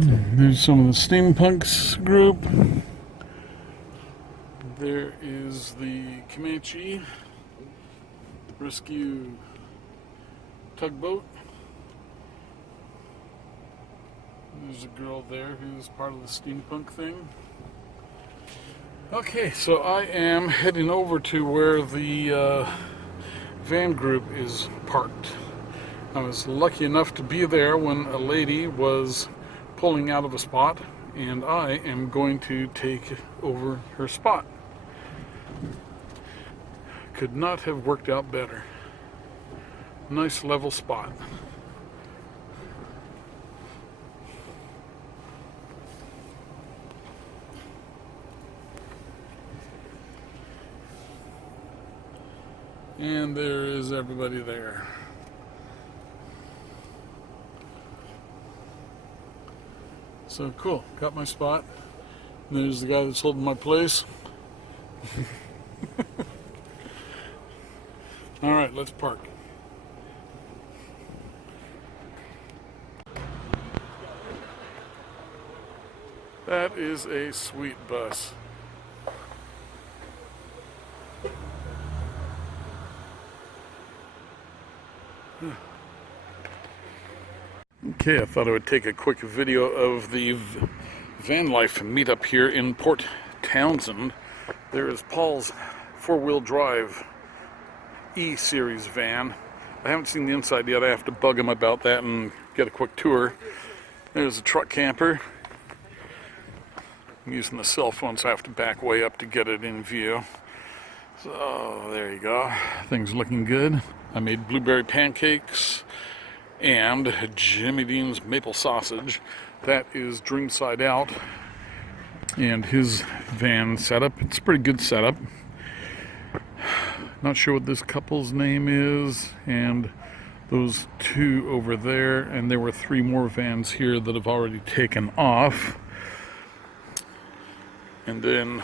There's some of the steampunks group. There is the Comanche rescue tugboat. There's a girl there who's part of the steampunk thing. Okay, so I am heading over to where the van group is parked. I was lucky enough to be there when a lady was pulling out of a spot, and I am going to take over her spot. Could not have worked out better. Nice level spot. And there is everybody there. So cool, got my spot. And there's the guy that's holding my place. All right, let's park. That is a sweet bus. Okay, I thought I would take a quick video of the van life meetup here in Port Townsend. There is Paul's four-wheel drive E-Series van. I haven't seen the inside yet. I have to bug him about that and get a quick tour. There's a truck camper. I'm using the cell phone, so I have to back way up to get it in view. So there you go. Things looking good. I made blueberry pancakes and Jimmy Dean's maple sausage. That is Dream Side Out and his van setup. It's a pretty good setup. Not sure what this couple's name is, and those two over there, and there were 3 more vans here that have already taken off. And then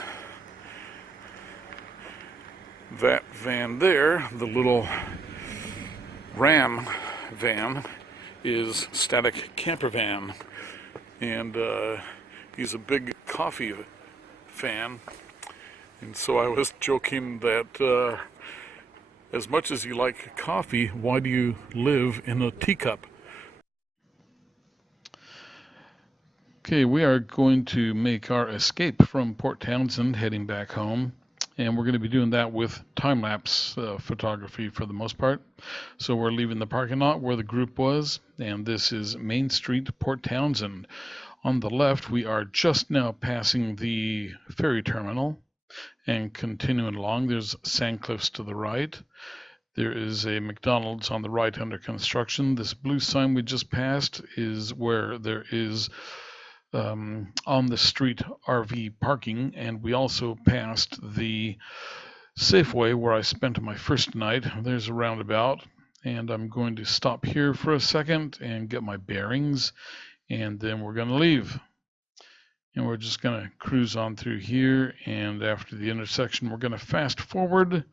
that van there, the little Ram van, is Static Camper Van, and he's a big coffee fan, and so I was joking that as much as you like coffee, why do you live in a teacup? Okay, we are going to make our escape from Port Townsend, heading back home. And we're going to be doing that with time-lapse photography for the most part. So we're leaving the parking lot where the group was, and this is Main Street, Port Townsend. On the left, we are just now passing the ferry terminal and continuing along. There's Sandcliffs to the right. There is a McDonald's on the right under construction. This blue sign we just passed is where there is on the street RV parking, and we also passed the Safeway where I spent my first night. There's a roundabout, and I'm going to stop here for a second and get my bearings, and then we're going to leave. And we're just going to cruise on through here, and after the intersection we're going to fast forward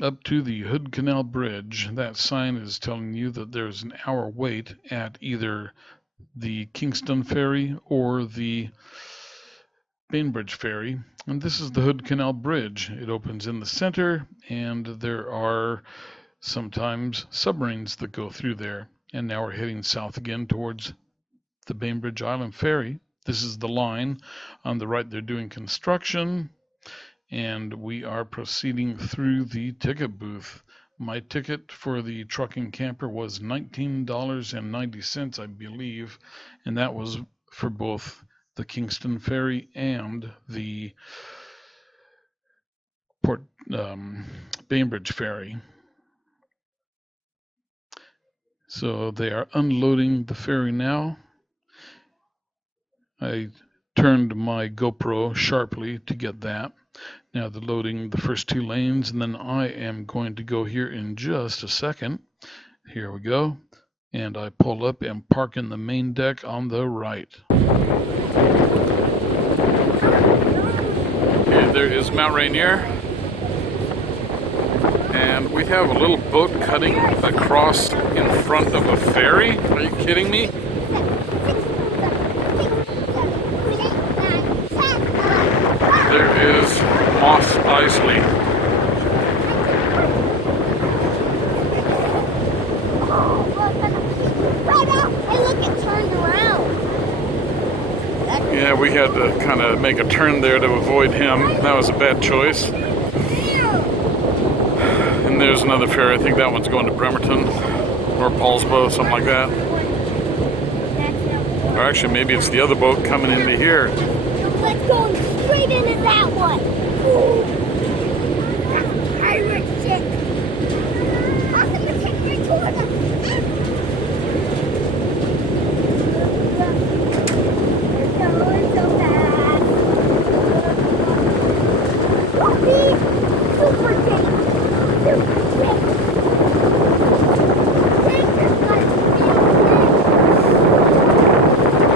up to the Hood Canal Bridge. That sign is telling you that there's an hour wait at either the Kingston Ferry or the Bainbridge Ferry, and this is the Hood Canal Bridge. It opens in the center, and there are sometimes submarines that go through there. And now we're heading south again towards the Bainbridge Island Ferry. This is the line. On the right, they're doing construction, and we are proceeding through the ticket booth. My ticket for the trucking camper was $19.90, I believe, and that was for both the Kingston Ferry and the Bainbridge Ferry. So they are unloading the ferry now. I turned my GoPro sharply to get that. Now they're loading the first 2 lanes, and then I am going to go here in just a second. Here we go. And I pull up and park in the main deck on the right. Okay, there is Mount Rainier. And we have a little boat cutting across in front of a ferry. Are you kidding me? There is Moss Isley. Hey, look, it turned around. Yeah, we had to kind of make a turn there to avoid him. That was a bad choice. And there's another ferry. I think that one's going to Bremerton or Paulsbo, something like that. Or actually, maybe it's the other boat coming into here. Let's go straight into that one. Ooh. That's pirate ship. I'm going to take you to the... They're going so fast. Whoopee! Super deep. Super quick. Danger's gonna be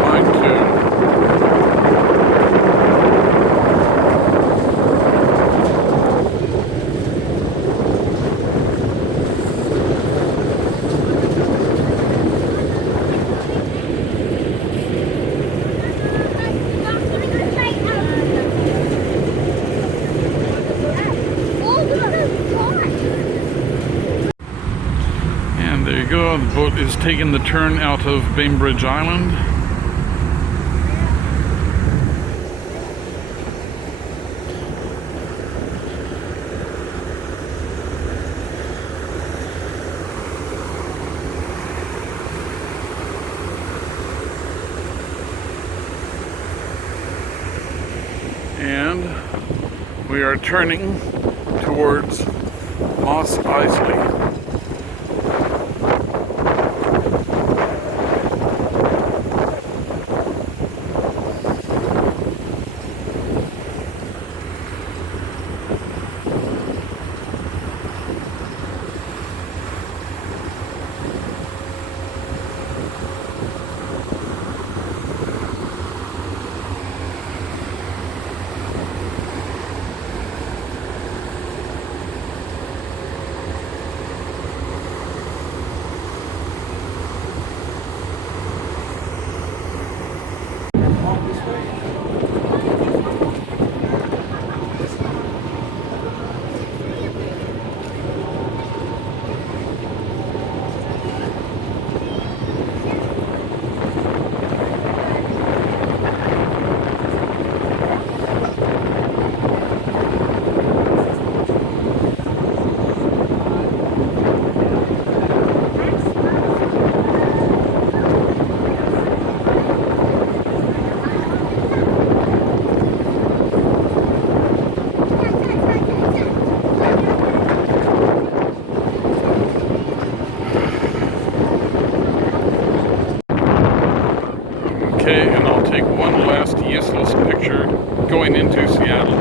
Mine too. And there you go, the boat is taking the turn out of Bainbridge Island. And we are turning towards Moss Isley. Okay, and I'll take one last useless picture going into Seattle.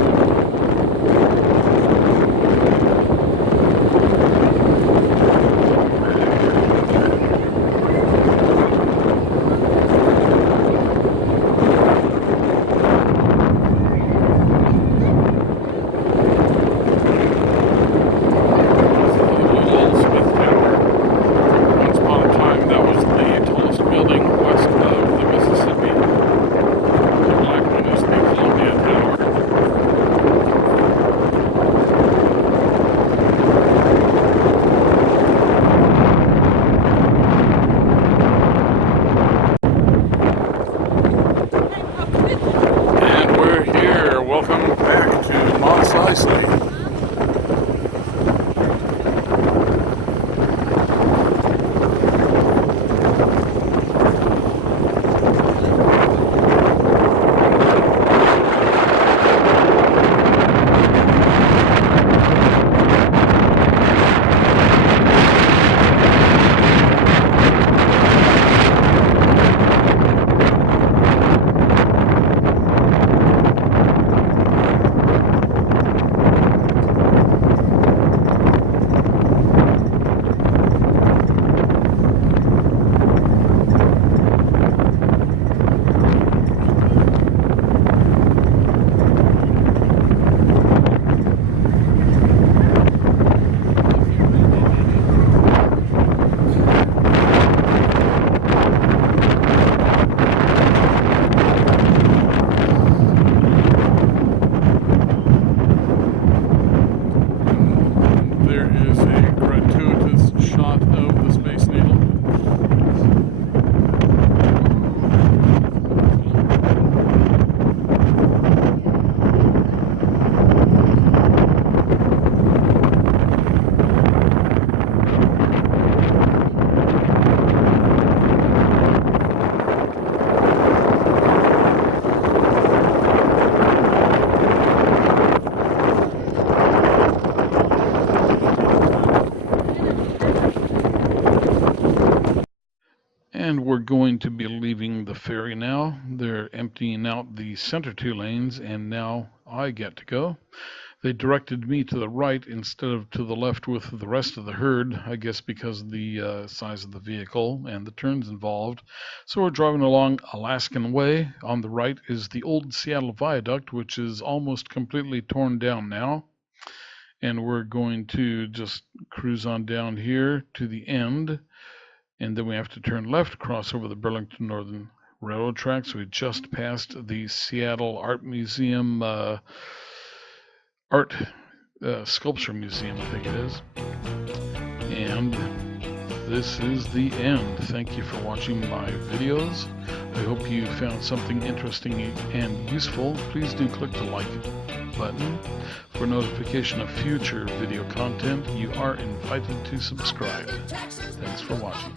we're going to be leaving the ferry now. They're emptying out the center 2 lanes, and now I get to go. They directed me to the right instead of to the left with the rest of the herd, I guess because of the size of the vehicle and the turns involved. So we're driving along Alaskan Way. On the right is the old Seattle Viaduct, which is almost completely torn down now. And we're going to just cruise on down here to the end. And then we have to turn left, cross over the Burlington Northern Railroad tracks. We just passed the Seattle Art Museum Sculpture Museum, I think it is. And this is the end. Thank you for watching my videos. I hope you found something interesting and useful. Please do click the like button for notification of future video content. You are invited to subscribe. Thanks for watching.